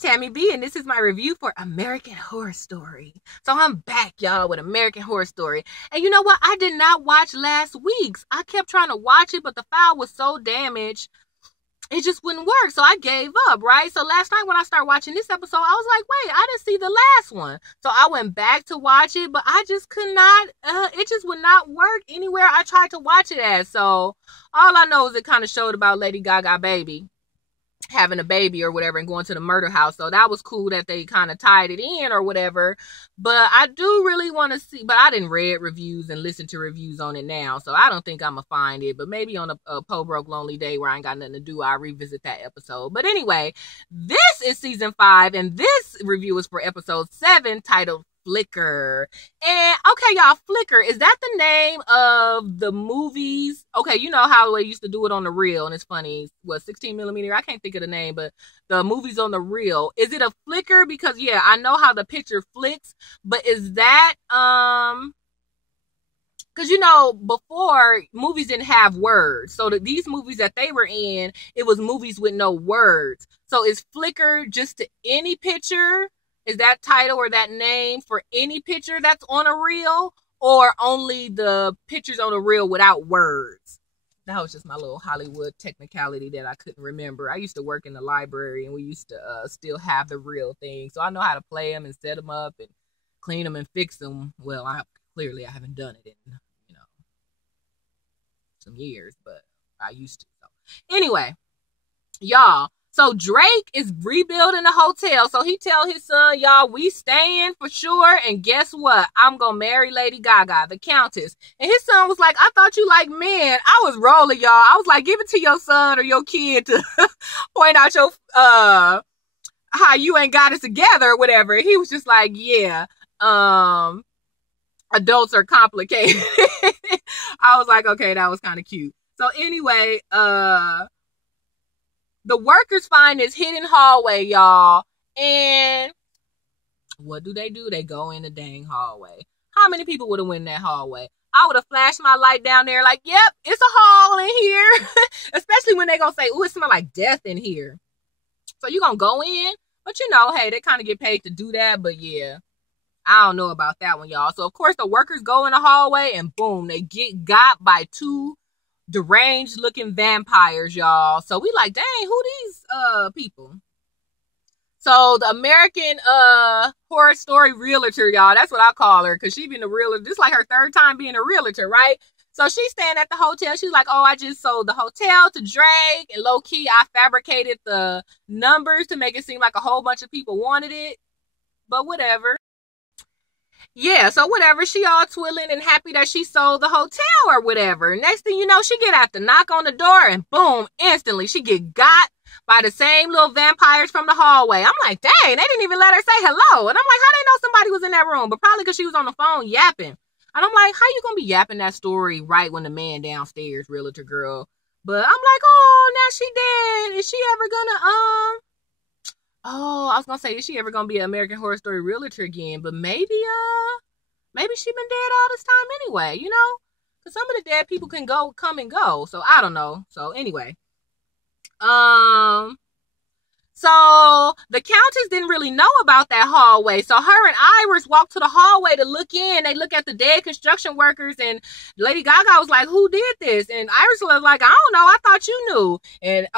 Tammy B, and this is my review for American Horror Story. So I'm back, y'all, with American Horror Story. And you know what? I did not watch last week's. I kept trying to watch it, but the file was so damaged, it just wouldn't work. So I gave up, right? So last night when I started watching this episode, I was like, wait, I didn't see the last one. So I went back to watch it, but I just could not, it just would not work anywhere I tried to watch it at. So all I know is it kind of showed about Lady Gaga baby having a baby or whatever and going to the murder house. So that was cool that they kind of tied it in or whatever. But I do really want to see, but I didn't read reviews and listen to reviews on it now. So I don't think I'm going to find it. But maybe on a Po Broke Lonely day where I ain't got nothing to do, I'll revisit that episode. But anyway, this is season 5 and this review is for episode 7 titled Flicker. And okay, y'all, Flicker, is that the name of the movies? Okay, you know how they used to do it on the reel, and it's funny. What, 16 millimeter? I can't think of the name, but the movies on the reel. Is it a flicker? Because yeah, I know how the picture flicks, but is that because you know before movies didn't have words, so these movies that they were in, it was movies with no words. So is Flicker just to any picture? Is that title or that name for any picture that's on a reel, or only the pictures on a reel without words? That was just my little Hollywood technicality that I couldn't remember. I used to work in the library and we used to still have the real thing. So I know how to play them and set them up and clean them and fix them. Well, I haven't done it in, some years, but I used to. So anyway, y'all. So Drake is rebuilding the hotel. So he tell his son, y'all, we staying for sure. And guess what? I'm going to marry Lady Gaga, the Countess. And his son was like, I thought you like men. I was rolling, y'all. I was like, give it to your son or your kid to point out your, how you ain't got it together or whatever. He was just like, yeah, adults are complicated. I was like, okay, that was kind of cute. So anyway, the workers find this hidden hallway, y'all. And what do? They go in the dang hallway. How many people would have went in that hallway? I would have flashed my light down there like, yep, it's a hall in here. Especially when they gonna say, ooh, it smells like death in here. So you gonna go in? But you know, hey, they kind of get paid to do that. But yeah, I don't know about that one, y'all. So of course the workers go in the hallway and boom, they get got by 2 deranged looking vampires, y'all. So we like, dang, who these people? So the American Horror Story realtor, y'all, that's what I call her, because she been a realtor. This is like her 3rd time being a realtor, right? So she's staying at the hotel. She's like, oh, I just sold the hotel to Drake, and low key I fabricated the numbers to make it seem like a whole bunch of people wanted it, but whatever. Yeah, so whatever, she all twirling and happy that she sold the hotel or whatever. Next thing you know, she get out to knock on the door and boom, instantly she get got by the same little vampires from the hallway. I'm like, dang, they didn't even let her say hello. And I'm like, how they know somebody was in that room? But probably because she was on the phone yapping. And I'm like, how you gonna be yapping that story right when the man downstairs, realtor girl? But I'm like, oh, now she dead. Is she ever gonna, oh, I was gonna say, is she ever gonna be an American Horror Story realtor again? But maybe she been dead all this time anyway, you know? Because some of the dead people can come and go. So I don't know. So anyway. So the Countess didn't really know about that hallway. So her and Iris walked to the hallway to look in. They look at the dead construction workers, and Lady Gaga was like, who did this? And Iris was like, I don't know. I thought you knew. And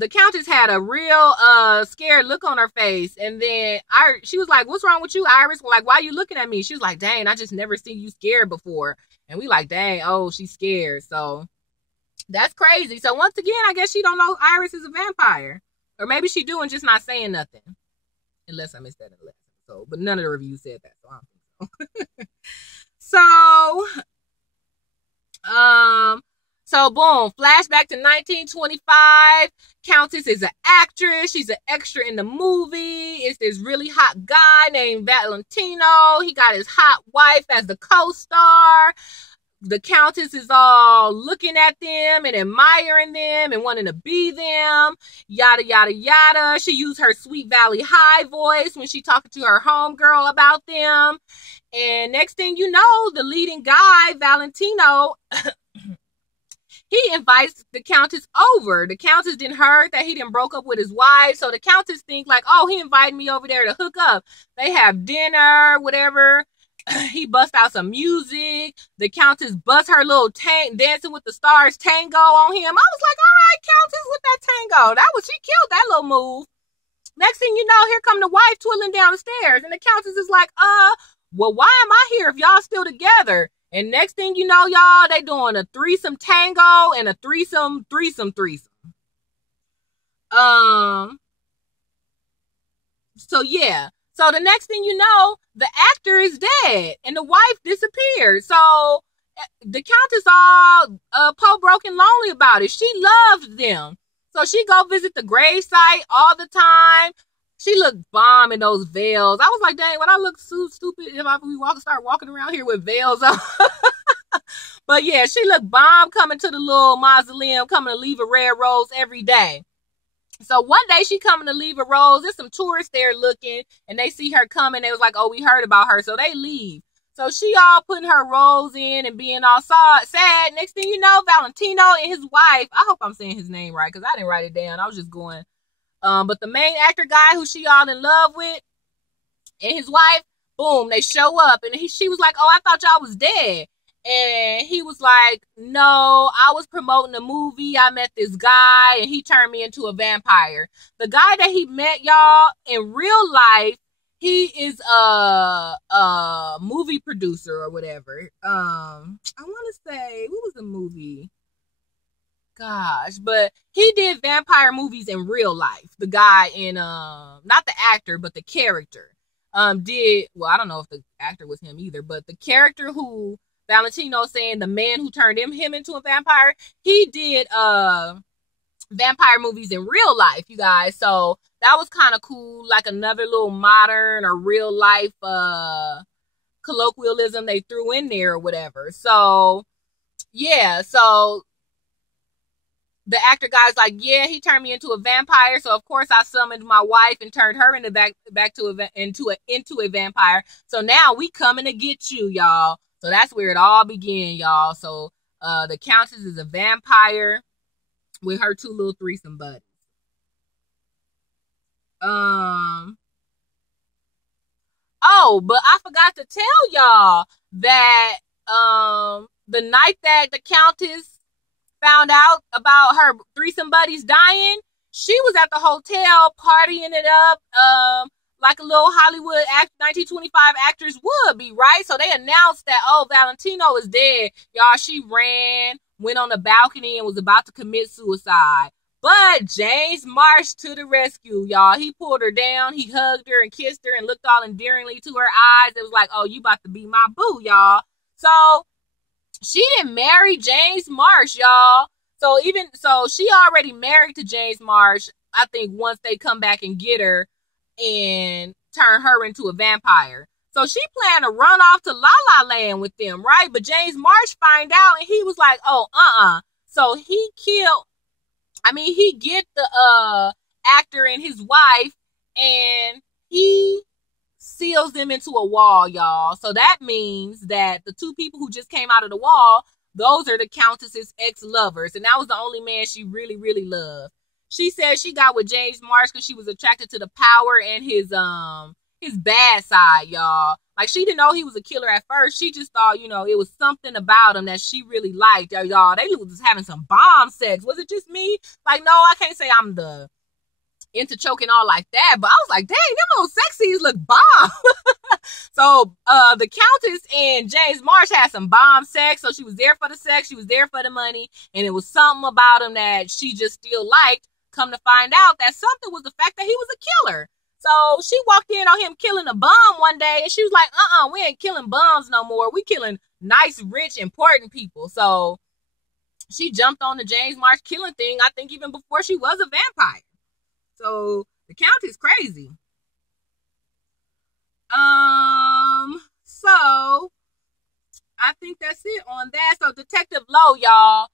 the Countess had a real scared look on her face. And then she was like, what's wrong with you, Iris? Well, like, why are you looking at me? She was like, dang, I just never seen you scared before. And we like, dang, oh, she's scared. So that's crazy. So once again, I guess she don't know Iris is a vampire. Or maybe she do and just not saying nothing. Unless I missed that in the last episode. But none of the reviews said that, so I don't think so. So boom, flashback to 1925. Countess is an actress. She's an extra in the movie. It's this really hot guy named Valentino. He got his hot wife as the co-star. The Countess is all looking at them and admiring them and wanting to be them, yada, yada, yada. She used her Sweet Valley High voice when she talking to her homegirl about them. And next thing you know, the leading guy, Valentino, he invites the Countess over. The Countess didn't heard that he didn't broke up with his wife. So the Countess think like, oh, he invited me over there to hook up. They have dinner, whatever. He bust out some music. The Countess bust her little Dancing with the Stars tango on him. I was like, all right, Countess, with that tango. She killed that little move. Next thing you know, here come the wife twiddling down the stairs. And the Countess is like, well, why am I here if y'all still together? And next thing you know, y'all, they doing a threesome tango and a threesome. So yeah. So the next thing you know, the actor is dead and the wife disappeared. So the Countess all broken lonely about it. She loved them. So she go visit the gravesite all the time. She looked bomb in those veils. I was like, dang, would I look so stupid if start walking around here with veils on? But yeah, she looked bomb coming to the little mausoleum, coming to leave a red rose every day. So one day she coming to leave a rose. There's some tourists there looking, and they see her coming. They was like, oh, we heard about her. So they leave. So she all putting her rose in and being all sad. Next thing you know, Valentino and his wife, I hope I'm saying his name right, because I didn't write it down. I was just going. But the main actor guy who she all in love with and his wife, boom, they show up. And she was like, oh, I thought y'all was dead. And he was like, no, I was promoting a movie. I met this guy and he turned me into a vampire. The guy that he met, y'all, in real life, he is a movie producer or whatever. I want to say, what was the movie? Gosh, but he did vampire movies in real life. The guy in not the actor, but the character did. Well, I don't know if the actor was him either, but the character who Valentino saying the man who turned him into a vampire, he did vampire movies in real life, you guys. So that was kind of cool, like another little modern or real life colloquialism they threw in there or whatever. So yeah, so the actor guy's like, yeah, he turned me into a vampire. So of course I summoned my wife and turned her into a vampire. So now we coming to get you, y'all. So that's where it all began, y'all. So the Countess is a vampire with her two little threesome buddies. Oh, but I forgot to tell y'all that the night that the Countess found out about her threesome buddies dying, she was at the hotel partying it up, like a little Hollywood 1925 actors would be, right? So they announced that, oh, Valentino is dead. Y'all, she ran, went on the balcony and was about to commit suicide. But James Marsh to the rescue, y'all. He pulled her down, he hugged her and kissed her and looked all endearingly to her eyes. It was like, oh, you about to be my boo, y'all. So she didn't marry James Marsh, y'all. So she already married to James Marsh, I think, once they come back and get her and turn her into a vampire. So she planned to run off to La La Land with them, right? But James Marsh find out and he was like, oh, So he get the actor and his wife and he seals them into a wall, y'all. So that means that the two people who just came out of the wall, those are the Countess's ex-lovers. And that was the only man she really, really loved. She said she got with James Marsh because she was attracted to the power and his bad side, y'all. Like, she didn't know he was a killer at first. She just thought, it was something about him that she really liked. Y'all, they was just having some bomb sex. Was it just me? Like, no, I can't say I'm the into choking all like that, but I was like, dang, them little sexies look bomb. So the Countess and James Marsh had some bomb sex. So she was there for the sex, she was there for the money, and it was something about him that she just still liked. Come to find out that something was the fact that he was a killer. So she walked in on him killing a bum one day, and she was like, we ain't killing bums no more. We killing nice, rich, important people. So she jumped on the James Marsh killing thing, I think even before she was a vampire. So the Countess crazy. So I think that's it on that. So Detective Lowe, y'all,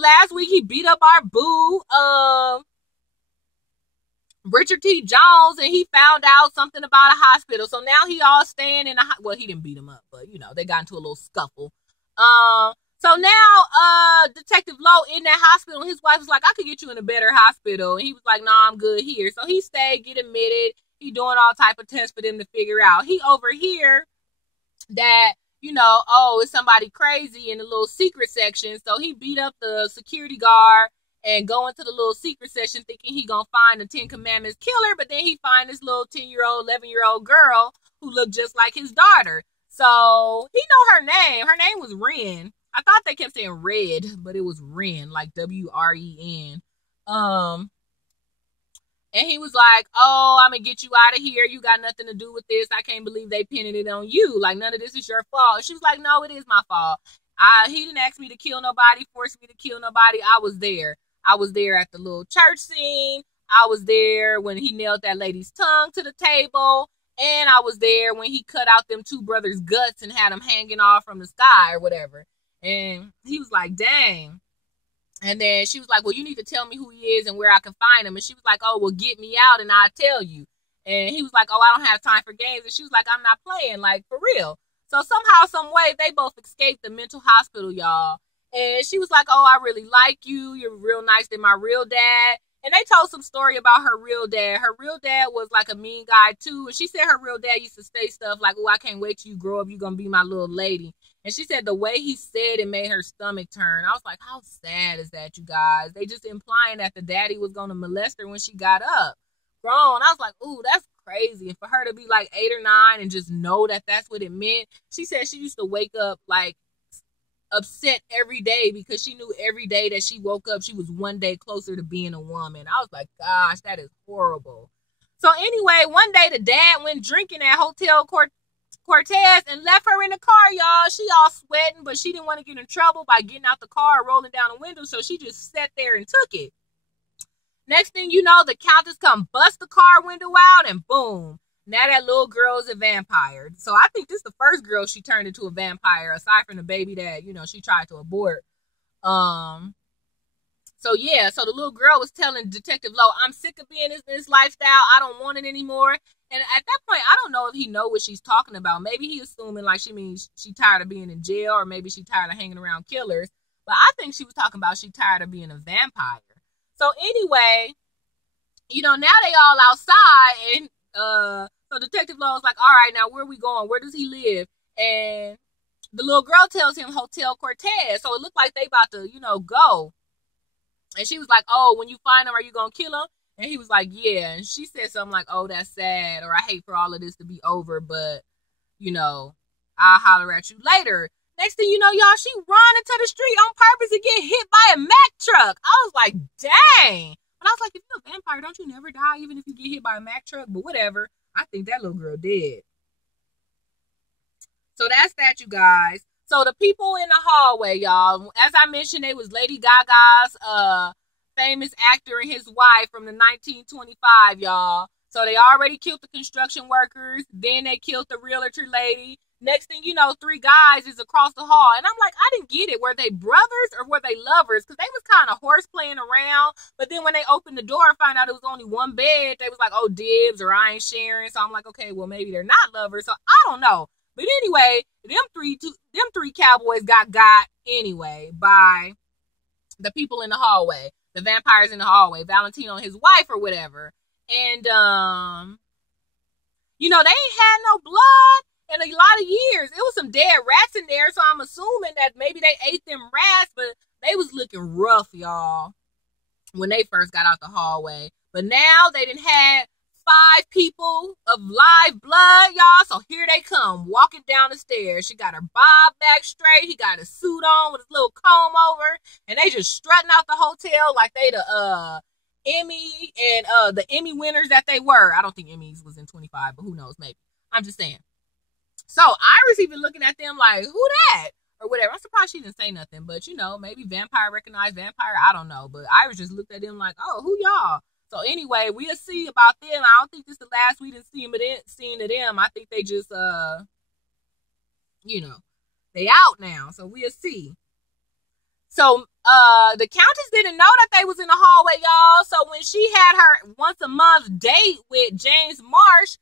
last week he beat up our boo, Richard T. Jones, and he found out something about a hospital. So now he all staying in he didn't beat him up, but they got into a little scuffle. So now, Detective Lowe in that hospital, and his wife was like, I could get you in a better hospital. And he was like, nah, I'm good here. So he stayed, get admitted. He doing all type of tests for them to figure out. He over here that, oh, it's somebody crazy in the little secret section. So he beat up the security guard and go into the little secret section thinking he gonna find the 10 Commandments killer. But then he find this little 10-year-old, 11-year-old girl who looked just like his daughter. So he know her name. Her name was Ren. I thought they kept saying Red, but it was Ren, like W-R-E-N. And he was like, oh, I'm going to get you out of here. You got nothing to do with this. I can't believe they pinning it on you. Like, none of this is your fault. And she was like, no, it is my fault. He didn't ask me to kill nobody, force me to kill nobody. I was there. I was there at the little church scene. I was there when he nailed that lady's tongue to the table. And I was there when he cut out them two brothers' guts and had them hanging off from the sky or whatever. And he was like, dang. And then she was like, well, you need to tell me who he is and where I can find him. And she was like, oh, well, get me out and I'll tell you. And he was like, oh, I don't have time for games. And she was like, I'm not playing, like, for real. So somehow, some way, they both escaped the mental hospital, y'all. And she was like, oh, I really like you. You're real nice than my real dad. And they told some story about her real dad. Her real dad was like a mean guy, too. And she said her real dad used to say stuff like, oh, I can't wait till you grow up. You're going to be my little lady. And she said the way he said it made her stomach turn. I was like, how sad is that, you guys? They just implying that the daddy was going to molest her when she got up. Grown. I was like, ooh, that's crazy. And for her to be like 8 or 9 and just know that that's what it meant. She said she used to wake up like upset every day because she knew every day that she woke up, she was one day closer to being a woman. I was like, gosh, that is horrible. So anyway, one day the dad went drinking at Hotel Cortez and left her in the car, y'all. She all sweating, but she didn't want to get in trouble by getting out the car, rolling down the window, so she just sat there and took it. Next thing you know, the Countess come bust the car window out, and boom, now that little girl is a vampire. So I think this is the first girl she turned into a vampire, aside from the baby that, she tried to abort. So yeah, so the little girl was telling Detective Lowe, I'm sick of being in this lifestyle. I don't want it anymore. And at that point, I don't know if he know what she's talking about. Maybe he assuming like she means she tired of being in jail, or maybe she tired of hanging around killers. But I think she was talking about she tired of being a vampire. So anyway, now they all outside, and so Detective Lowe was like, all right, now where are we going? Where does he live? And the little girl tells him Hotel Cortez. So it looked like they about to, go. And she was like, oh, when you find him, are you going to kill him? And he was like, yeah. And she said something like, oh, that's sad, or I hate for all of this to be over, but, I'll holler at you later. Next thing you know, y'all, she run into the street on purpose to get hit by a Mack truck. I was like, dang. But I was like, if you're a vampire, don't you never die, even if you get hit by a Mack truck? But whatever. I think that little girl did. So that's that, you guys. So the people in the hallway, y'all, as I mentioned, it was Lady Gaga's famous actor and his wife from the 1925, y'all. So they already killed the construction workers. Then they killed the realtor lady. Next thing you know, 3 guys is across the hall. And I'm like, I didn't get it. Were they brothers or were they lovers? Because they was kind of horse playing around. But then when they opened the door and found out it was only one bed, they was like, oh, dibs, or I ain't sharing. So I'm like, okay, well, maybe they're not lovers. So I don't know. But anyway, them three cowboys got anyway by the people in the hallway, the vampires in the hallway, Valentino and his wife or whatever. And, they ain't had no blood in a lot of years. It was some dead rats in there, so I'm assuming that maybe they ate them rats, but they was looking rough, y'all, when they first got out the hallway. But now they done had 5 people of live blood, y'all. So here they come, walking down the stairs. She got her bob back straight. He got his suit on with his little comb over. And they just strutting out the hotel like they the Emmy and the Emmy winners that they were. I don't think Emmys was in 25, but who knows, maybe. I'm just saying. So Iris even looking at them like, who that? Or whatever. I'm surprised she didn't say nothing. But, maybe vampire recognized vampire. I don't know. But Iris just looked at them like, oh, who y'all? So anyway, we'll see about them. I don't think this is the last we didn't see of them. I think they just, they out now. So we'll see. So the Countess didn't know that they was in the hallway, y'all. So when she had her once a month date with James Marsh,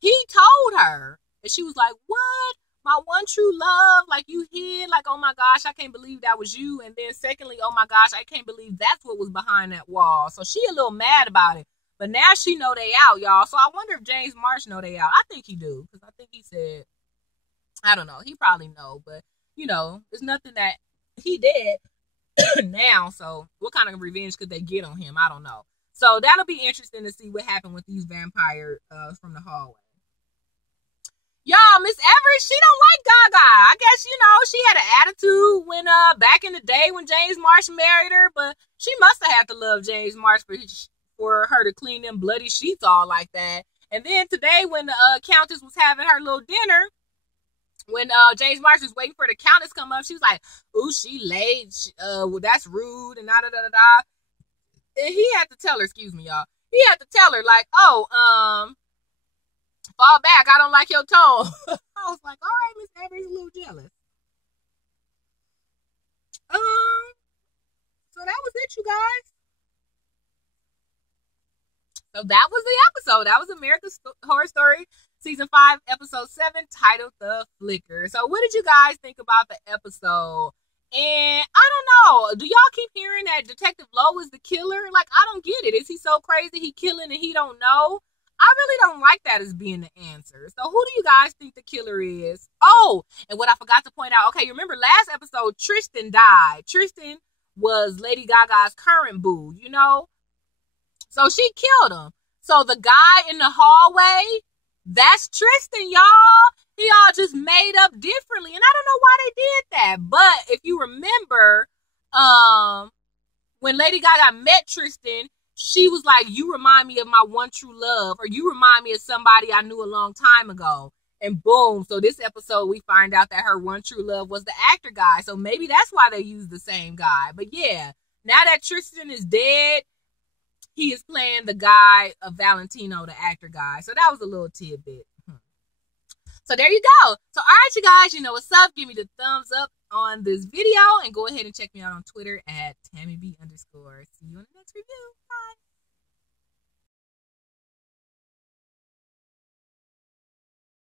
he told her. And she was like, what? my one true love, like you hid, like, oh my gosh, I can't believe that was you. And then secondly, oh my gosh, I can't believe that's what was behind that wall. So she a little mad about it. But now she know they out, y'all. So I wonder if James Marsh know they out. I think he do, because I think he said, I don't know, he probably know, but you know, it's nothing that he did now. So what kind of revenge could they get on him? I don't know. So that'll be interesting to see what happened with these vampires from the hallway. Y'all, Miss Everett, she don't like Gaga. I guess, you know, she had an attitude when back in the day when James Marsh married her, but she must have had to love James Marsh for her to clean them bloody sheets all like that. And then today when the Countess was having her little dinner, when James Marsh was waiting for the Countess to come up, she was like, ooh, she late. Well, that's rude and da-da-da-da-da. And he had to tell her, excuse me, y'all. He had to tell her, like, oh, fall back. I don't like your tone. I was like, all right, Miss Everett's a little jealous. So that was it, you guys. So that was the episode. That was America's Horror Story Season 5, Episode 7, titled The Flicker. So what did you guys think about the episode? And I don't know. Do y'all keep hearing that Detective Lowe is the killer? Like, I don't get it. Is he so crazy he killing and he don't know? I really don't like that as being the answer. So who do you guys think the killer is? Oh, and what I forgot to point out. Okay, you remember last episode, Tristan died. Tristan was Lady Gaga's current boo, you know? So she killed him. So the guy in the hallway, that's Tristan, y'all. He all just made up differently. And I don't know why they did that. But if you remember, when Lady Gaga met Tristan, she was like, you remind me of my one true love, or you remind me of somebody I knew a long time ago. And boom. So this episode, we find out that her one true love was the actor guy. So maybe that's why they used the same guy. But yeah, now that Tristan is dead, he is playing the guy of Valentino, the actor guy. So that was a little tidbit. So there you go. So all right, you guys, you know what's up. Give me the thumbs up on this video and go ahead and check me out on Twitter at TammyB_. See you in the next review.